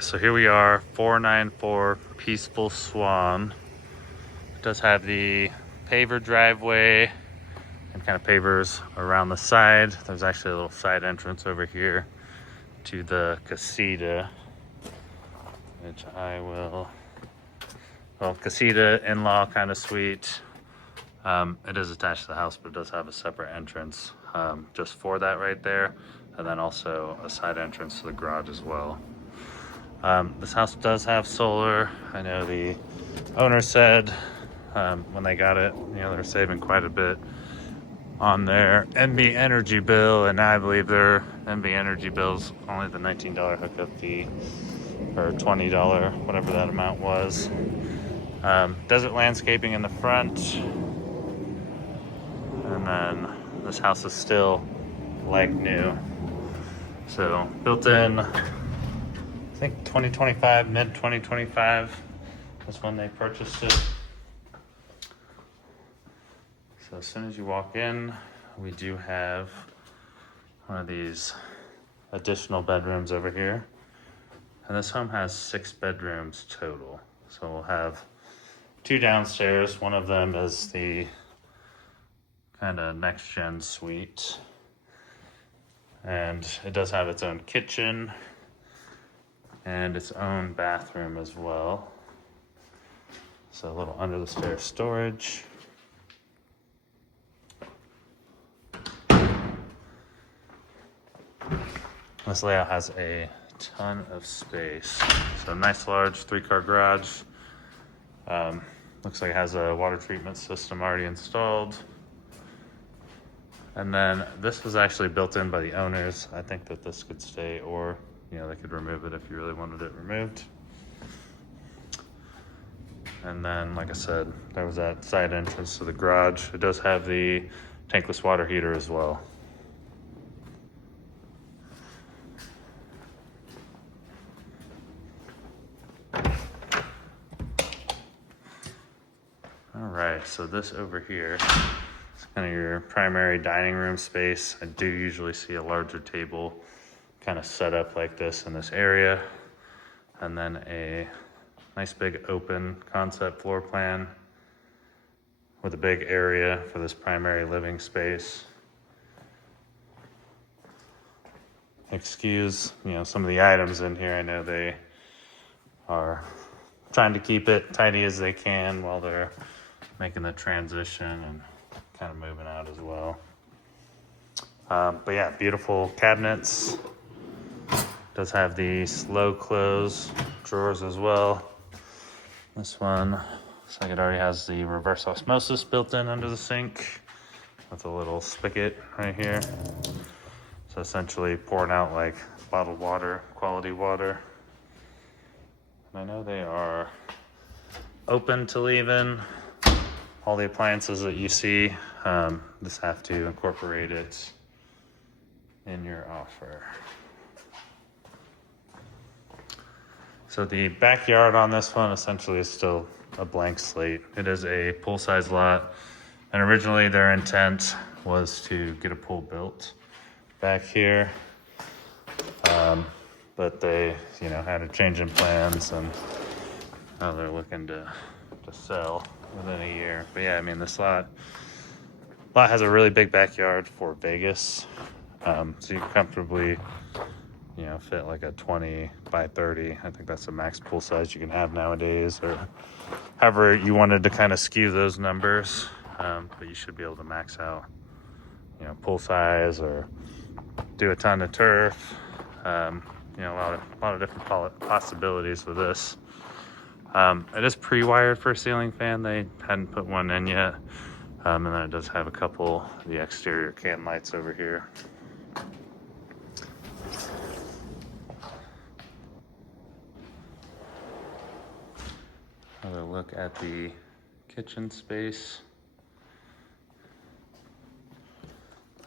right, so here we are, 494 Peaceful Swan. It does have the paver driveway and kind of pavers around the side. There's actually a little side entrance over here to the casita, which I will, well, casita, in-law kind of suite. It is attached to the house, but it does have a separate entrance just for that right there. And then also a side entrance to the garage as well. This house does have solar. I know the owner said when they got it, you know, they're saving quite a bit on their NB energy bill, and I believe their NB energy bill's only the $19 hookup fee, or $20, whatever that amount was. Desert landscaping in the front, and then this house is still like new. So built in, I think 2025, mid 2025 was when they purchased it. So as soon as you walk in, we do have one of these additional bedrooms over here. And this home has 6 bedrooms total. So we'll have 2 downstairs. One of them is the kind of next gen suite. And it does have its own kitchen and its own bathroom as well. So a little under the stairs storage. This layout has a ton of space. So nice large 3-car garage. Looks like it has a water treatment system already installed. And then this was actually built in by the owners. I think that this could stay, or you know, they could remove it if you really wanted it removed. And then, like I said, there was that side entrance to the garage. It does have the tankless water heater as well. All right, so this over here is kind of your primary dining room space. I do usually see a larger table kind of set up like this in this area. And then a nice big open concept floor plan with a big area for this primary living space. Excuse, you know, some of the items in here. I know they are trying to keep it tidy as they can while they're making the transition and kind of moving out as well. But yeah, beautiful cabinets. Does have the slow close drawers as well. This one looks like it already has the reverse osmosis built in under the sink with a little spigot right here. So essentially pouring out like bottled water, quality water. And I know they are open to leave-in. All the appliances that you see, just have to incorporate it in your offer. So the backyard on this one essentially is still a blank slate. It is a pool-sized lot, and originally their intent was to get a pool built back here, but they, you know, had a change in plans, and now they're looking to sell within a year. But yeah, I mean, this lot has a really big backyard for Vegas, so you can comfortably, you know, fit like a 20 by 30. I think that's the max pool size you can have nowadays, or however you wanted to kind of skew those numbers. But you should be able to max out, you know, pool size or do a ton of turf. You know, a lot of different possibilities with this. It is pre-wired for a ceiling fan. They hadn't put one in yet. And then it does have a couple of the exterior can lights over here. Another look at the kitchen space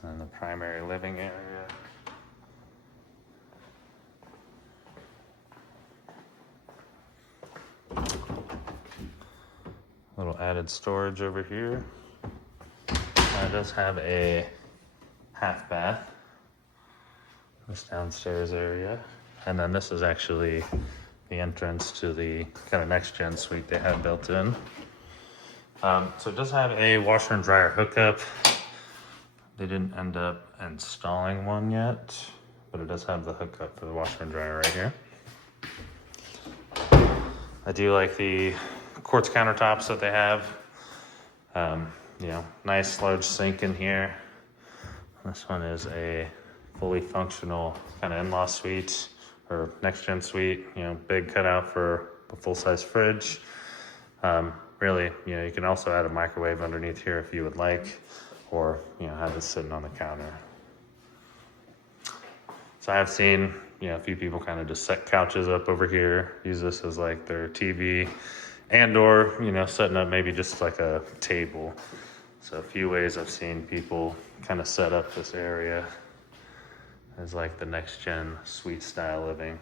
and the primary living area. Little added storage over here. It does have a half bath, this downstairs area. And then this is actually the entrance to the kind of next gen suite they have built in. So it does have a washer and dryer hookup. They didn't end up installing one yet, but it does have the hookup for the washer and dryer right here. I do like the quartz countertops that they have. You know, nice large sink in here. This one is a fully functional kind of in-law suite or next gen suite. You know, big cutout for a full-size fridge. Really, you know, you can also add a microwave underneath here if you would like, or, you know, have it sitting on the counter. So I have seen, you know, a few people kind of just set couches up over here, use this as like their TV, and or, you know, setting up maybe just like a table. So a few ways I've seen people kind of set up this area as like the next gen suite style living.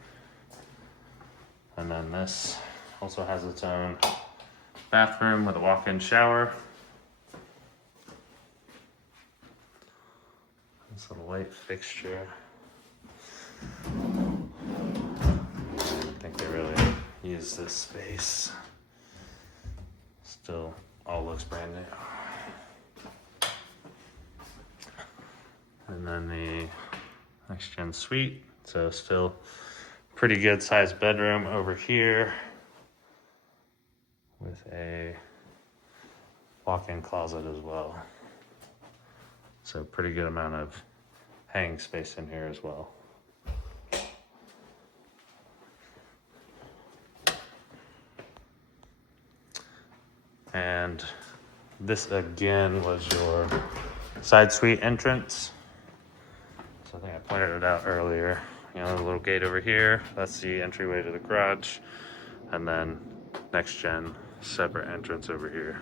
And then this also has its own bathroom with a walk-in shower. This little light fixture. I think they really use this space. Still all looks brand new. And then the next gen suite. So still pretty good sized bedroom over here with a walk-in closet as well. So pretty good amount of hanging space in here as well. And this again was your side suite entrance. So I think I pointed it out earlier. You know, the little gate over here, that's the entryway to the garage. And then next gen separate entrance over here.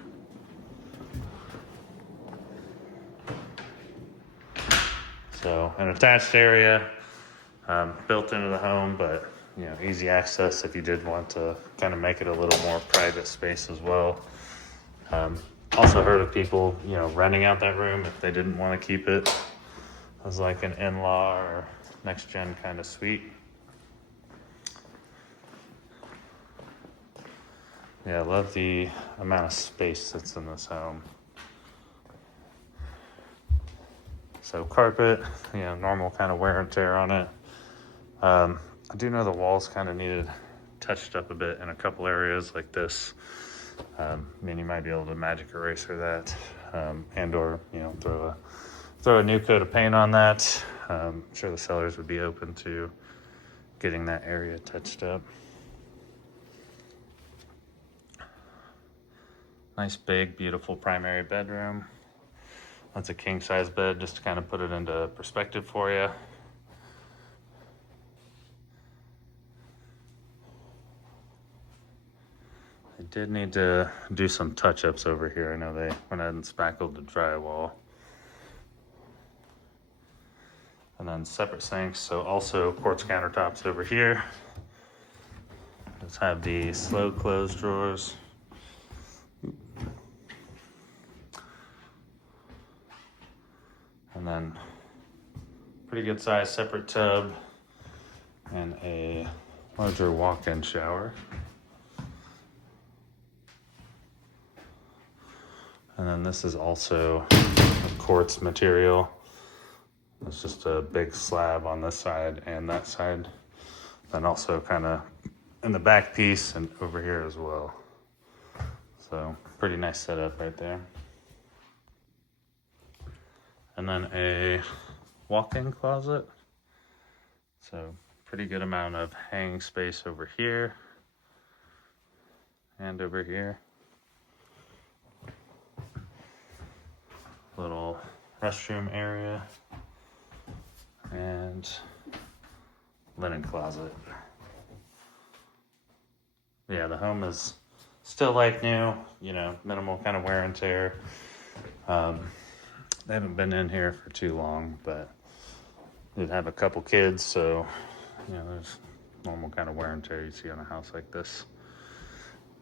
So an attached area, built into the home, but you know, easy access if you did want to kind of make it a little more private space as well. Also heard of people, you know, renting out that room if they didn't want to keep it as like an in-law or next gen kind of suite. Yeah, I love the amount of space that's in this home. So carpet, you know, normal kind of wear and tear on it. I do know the walls kind of needed touched up a bit in a couple areas like this. I mean, you might be able to magic eraser that, and or, you know, throw a new coat of paint on that. I'm sure the sellers would be open to getting that area touched up. Nice big beautiful primary bedroom. That's a king size bed, just to kind of put it into perspective for you. I did need to do some touch-ups over here. I know they went ahead and spackled the drywall. And then separate sinks, so also quartz countertops over here. Let's have the slow close drawers. And then pretty good size separate tub and a larger walk-in shower. And then this is also a quartz material. It's just a big slab on this side and that side. Then also kind of in the back piece and over here as well. So pretty nice setup right there. And then a walk-in closet. So pretty good amount of hanging space over here and over here. Little restroom area and linen closet. Yeah, the home is still like new, you know, minimal kind of wear and tear. They haven't been in here for too long, but they have a couple kids, so you know, there's normal kind of wear and tear you see on a house like this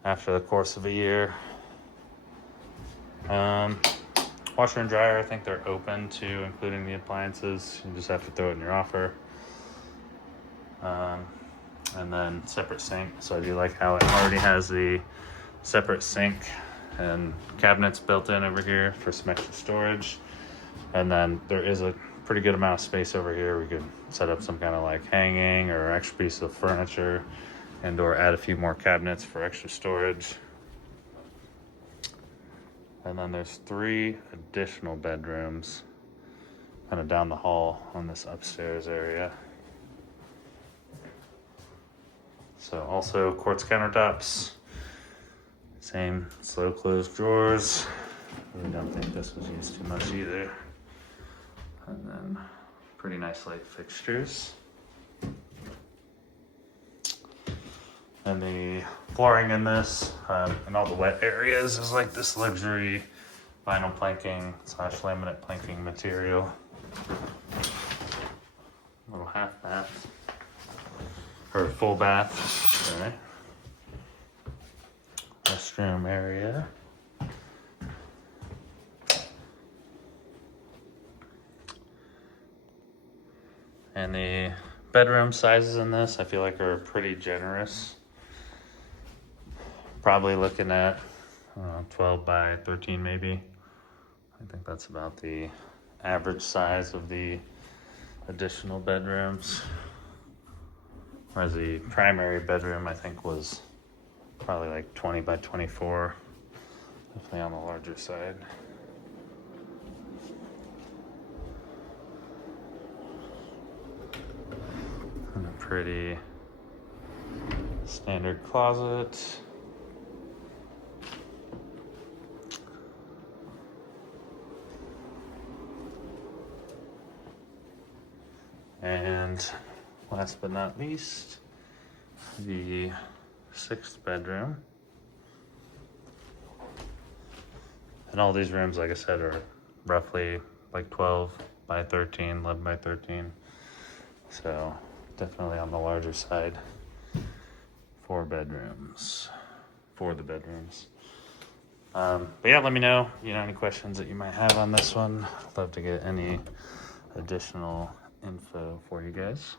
after the course of a year. Washer and dryer, I think they're open to including the appliances. You just have to throw it in your offer. and then separate sink. So I do like how it already has the separate sink and cabinets built in over here for some extra storage. And then there is a pretty good amount of space over here. We could set up some kind of like hanging or extra piece of furniture and or add a few more cabinets for extra storage. And then there's 3 additional bedrooms kind of down the hall on this upstairs area. So also quartz countertops, same slow close drawers. Really don't think this was used too much either. And then pretty nice light fixtures. And the flooring in this and all the wet areas is like this luxury vinyl planking / laminate planking material. Little half bath or full bath, sorry. Restroom area. And the bedroom sizes in this I feel like are pretty generous. Probably looking at 12 by 13 maybe. I think that's about the average size of the additional bedrooms. Whereas the primary bedroom I think was probably like 20 by 24. Definitely on the larger side. And a pretty standard closet. And last but not least, the 6th bedroom. And all these rooms, like I said, are roughly like 12 by 13, 11 by 13. So definitely on the larger side. 4 bedrooms for the bedrooms. But yeah, let me know, any questions that you might have on this one. I'd love to get any additional info for you guys.